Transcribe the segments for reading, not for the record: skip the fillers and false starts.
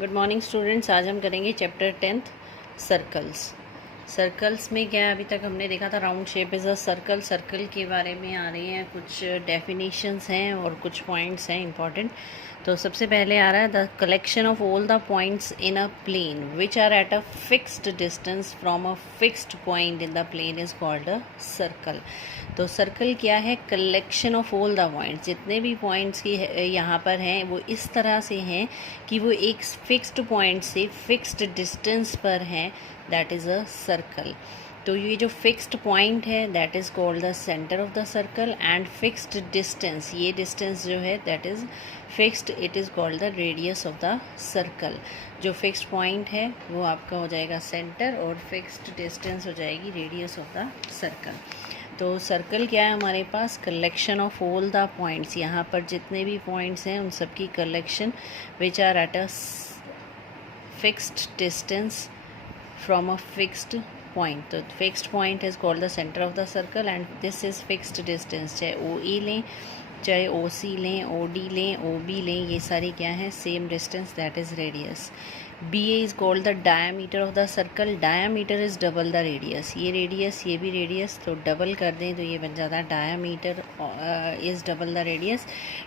Good morning students. आज हम करेंगे चैप्टर 10th सर्कल्स। सर्कल्स में क्या है, अभी तक हमने देखा था round shape is a circle. Circle के बारे में आ रही हैं कुछ डेफिनेशंस हैं और कुछ पॉइंट्स हैं इंपॉर्टेंट। तो सबसे पहले आ रहा है the collection of all the points in a plane which are at a fixed distance from a fixed point in the plane is called a circle. तो सर्कल क्या है? Collection of all the points, जितने भी points की यहाँ पर हैं वो इस तरह से हैं कि वो एक फिक्स्ड पॉइंट से फिक्स्ड डिस्टेंस पर हैं, दैट इज़ अ सर्कल। तो ये जो फिक्स्ड पॉइंट है that is called the centre of the circle, and fixed distance, ये डिस्टेंस जो है that is fixed, it is called the radius of the circle. जो फिक्स्ड पॉइंट है वो आपका हो जाएगा सेंटर और फिक्स्ड डिस्टेंस हो जाएगी रेडियस ऑफ द सर्कल। तो सर्कल क्या है हमारे पास? Collection of all the points, यहाँ पर जितने भी पॉइंट्स हैं उन सब की collection which are at a fixed distance from a fixed point। तो fixed point is called the centre of the circle and this is fixed distance. चाहे ओ ई लें, चाहे ओ सी लें, ओ डी लें, ओ बी लें, ये सारी क्या है? Same distance, that is radius. B A is called the diameter of the circle. Diameter is double the radius. ये रेडियस, ये भी रेडियस, तो डबल कर दें तो ये बन जाता है diameter is double the radius.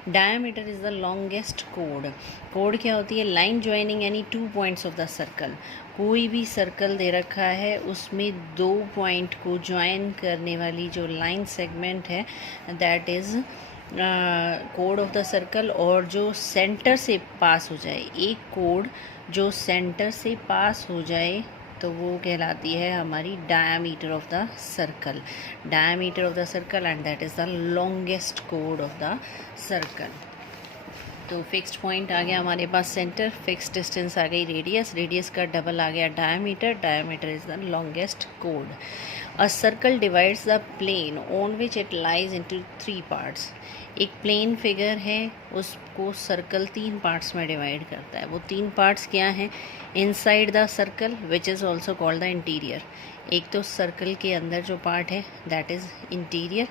Diameter is the longest code. Code क्या होती है? Line joining any two points of the circle. कोई भी सर्कल दे रखा है उसमें दो पॉइंट को ज्वाइन करने वाली जो लाइन सेगमेंट है that is code of the circle. और जो सेंटर से पास हो जाए, एक कोड जो सेंटर से पास हो जाए तो वो कहलाती है हमारी diameter of the circle. Diameter of the circle and that is the longest कोड ऑफ द सर्कल। तो फिक्स्ड पॉइंट आ गया हमारे पास सेंटर, फिक्स्ड डिस्टेंस आ गई रेडियस, रेडियस का डबल आ गया diameter, diameter is the longest कोड। A circle divides the plane on which it lies into 3 parts. एक प्लेन फिगर है, उसको सर्कल 3 पार्ट्स में डिवाइड करता है। वो 3 पार्ट्स क्या हैं? Inside the circle which is also called the interior. एक तो सर्कल के अंदर जो पार्ट है that is interior.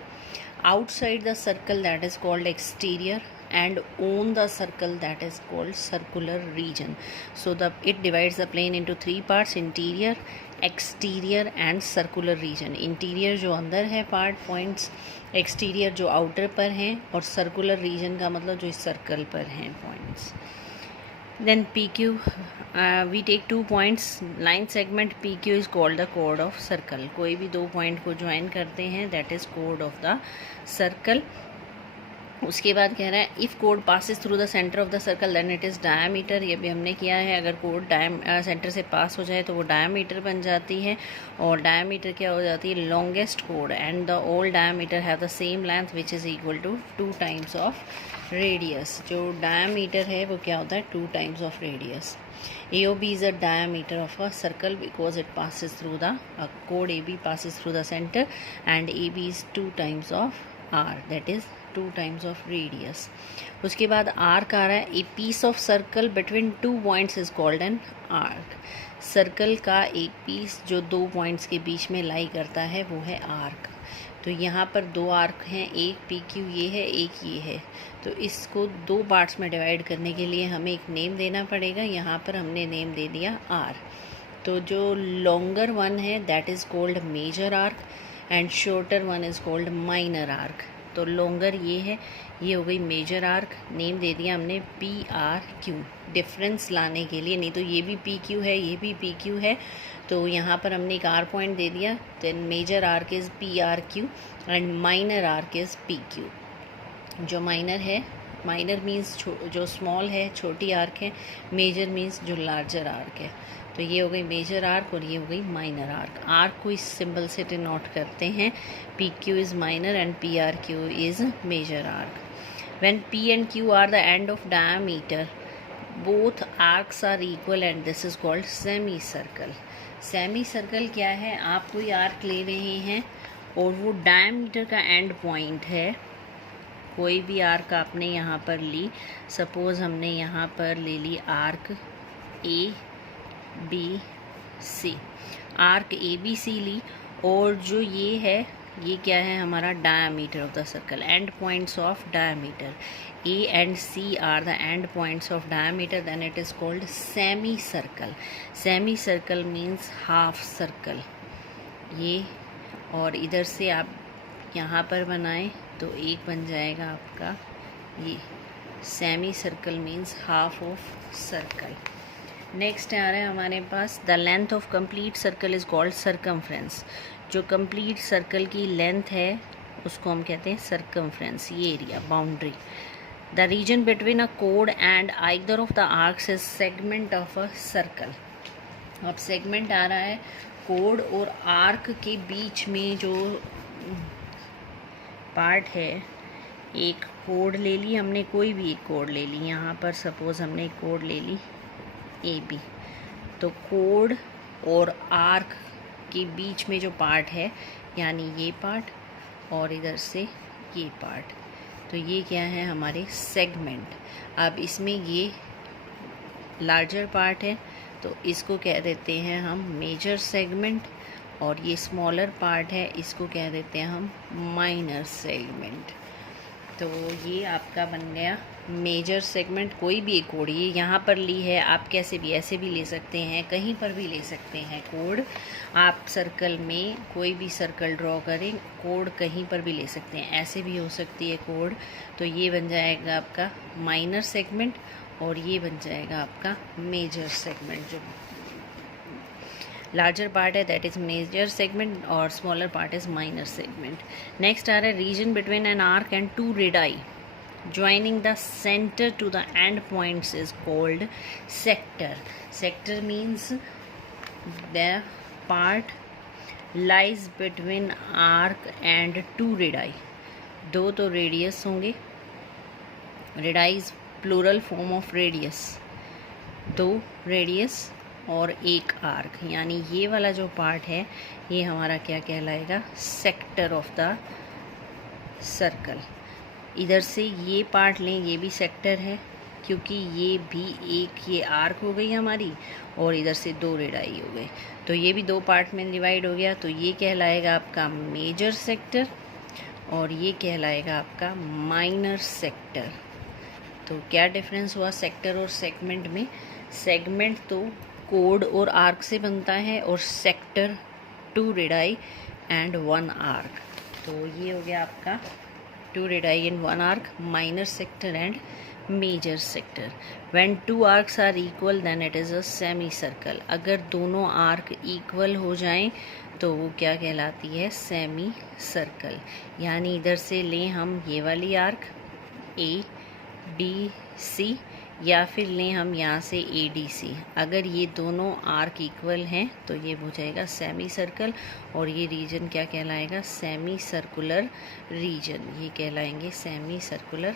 Outside the circle that is called exterior, and on the circle that is called circular region. So it divides the plane into 3 parts: interior, exterior and circular region. interior जो अंदर है part points, exterior जो outer पर हैं, और circular region का मतलब जो इस सर्कल पर हैं points. Then PQ, we take 2 points. Line segment PQ is called the chord of circle. कोई भी 2 पॉइंट को ज्वाइन करते हैं that is chord of the circle. उसके बाद कह रहा है इफ़ कोड passes through the centre of the circle then it is diameter. ये भी हमने किया है, अगर कोड सेंटर से पास हो जाए तो वो डायामीटर बन जाती है, और डायामीटर क्या हो जाती है? लॉन्गेस्ट कोड। And the all diameter have the same length which is equal to 2 times of radius. जो डायामीटर है वो क्या होता है? 2 times of radius. AOB is a diameter of a circle because it passes through the chord AB passes through the center, and AB is 2 times of R, that is 2 times of radius. उसके बाद arc आ रहा है। A piece of circle between 2 points is called an arc. Circle का एक piece जो 2 points के बीच में लाई करता है वो है आर्क। तो यहाँ पर 2 आर्क हैं, एक PQ ये है, एक ये है। तो इसको 2 पार्ट्स में डिवाइड करने के लिए हमें एक नेम देना पड़ेगा। यहाँ पर हमने नेम दे दिया R। तो जो लॉन्गर वन है that is called major arc and shorter one is called minor arc. तो लॉन्गर ये है, ये हो गई मेजर आर्क, नेम दे दिया हमने PRQ, डिफरेंस लाने के लिए। नहीं तो ये भी PQ है, ये भी PQ है, तो यहाँ पर हमने एक R पॉइंट दे दिया। Then major arc is PRQ and minor arc is PQ। जो माइनर है, माइनर मीन्स जो स्मॉल है, छोटी आर्क है, मेजर मीन्स जो लार्जर आर्क है। तो ये हो गई मेजर आर्क और ये हो गई माइनर आर्क। आर्क को इस सिंबल से डिनोट करते हैं, PQ is minor and PRQ is major arc. When P and Q are the end of diameter both arcs are equal and this is called semicircle. Semicircle क्या है? आप कोई arc ले रहे हैं और वो डायमीटर का एंड पॉइंट है। कोई भी आर्क आपने यहाँ पर ली, सपोज़ हमने यहाँ पर ले ली आर्क ABC, आर्क ABC ली, और जो ये है ये क्या है हमारा diameter of the circle, and points of diameter. A and C are the end points of diameter, then it is called semicircle. Semicircle means half circle. ये और इधर से आप यहाँ पर बनाएं तो एक बन जाएगा आपका ये semi circle means half of circle. Next आ रहा है हमारे पास the length of complete circle is called circumference. जो कंप्लीट सर्कल की लेंथ है उसको हम कहते हैं सर्कमफ्रेंस, ये area boundary. The region between a कोड and either of the arcs is segment of a circle. अब सेगमेंट आ रहा है कोड और आर्क के बीच में जो पार्ट है, एक कोड ले ली हमने, कोई भी एक कोड ले ली, यहाँ पर सपोज हमने एक कोड ले ली AB, तो कोड और आर्क के बीच में जो पार्ट है यानी ये पार्ट और इधर से ये पार्ट, तो ये क्या है हमारे सेगमेंट। अब इसमें ये लार्जर पार्ट है तो इसको कह देते हैं हम मेजर सेगमेंट, और ये स्मॉलर पार्ट है इसको कह देते हैं हम माइनर सेगमेंट। तो ये आपका बन गया मेजर सेगमेंट। कोई भी एक कोड ये यहाँ पर ली है, आप कैसे भी ऐसे भी ले सकते हैं, कहीं पर भी ले सकते हैं कोड। आप सर्कल में कोई भी सर्कल ड्रॉ करें, कोड कहीं पर भी ले सकते हैं, ऐसे भी हो सकती है कोड। तो ये बन जाएगा आपका माइनर सेगमेंट और ये बन जाएगा आपका मेजर सेगमेंट। जो लार्जर पार्ट है दैट इज मेजर सेगमेंट और smaller part is minor segment. Next आ रहा है region between an arc and two radii joining the center to the end points is called sector. Sector means the part lies between arc and two radii. दो तो radius होंगे, radii is plural form of radius, दो radius और एक arc, यानी ये वाला जो पार्ट है ये हमारा क्या कहलाएगा, सेक्टर ऑफ द सर्कल। इधर से ये पार्ट लें, ये भी सेक्टर है क्योंकि ये भी एक ये आर्क हो गई हमारी और इधर से दो रेडाई हो गए, तो ये भी दो पार्ट में डिवाइड हो गया, तो ये कहलाएगा आपका मेजर सेक्टर और ये कहलाएगा आपका माइनर सेक्टर। तो क्या डिफरेंस हुआ सेक्टर और सेगमेंट में? सेगमेंट तो कोड और आर्क से बनता है और sector two radii and one arc. तो ये हो गया आपका two radii and one arc, minor sector and major sector. When two arcs are equal then it is a semicircle. अगर दोनों आर्क इक्वल हो जाएं तो वो क्या कहलाती है, सेमी सर्कल। यानी इधर से लें हम ये वाली आर्क ADC या फिर लें हम यहाँ से ADC। अगर ये दोनों आर्क इक्वल हैं तो ये हो जाएगा सेमी सर्कल और ये रीजन क्या कहलाएगा, सेमी सर्कुलर रीजन। ये कहलाएंगे सेमी सर्कुलर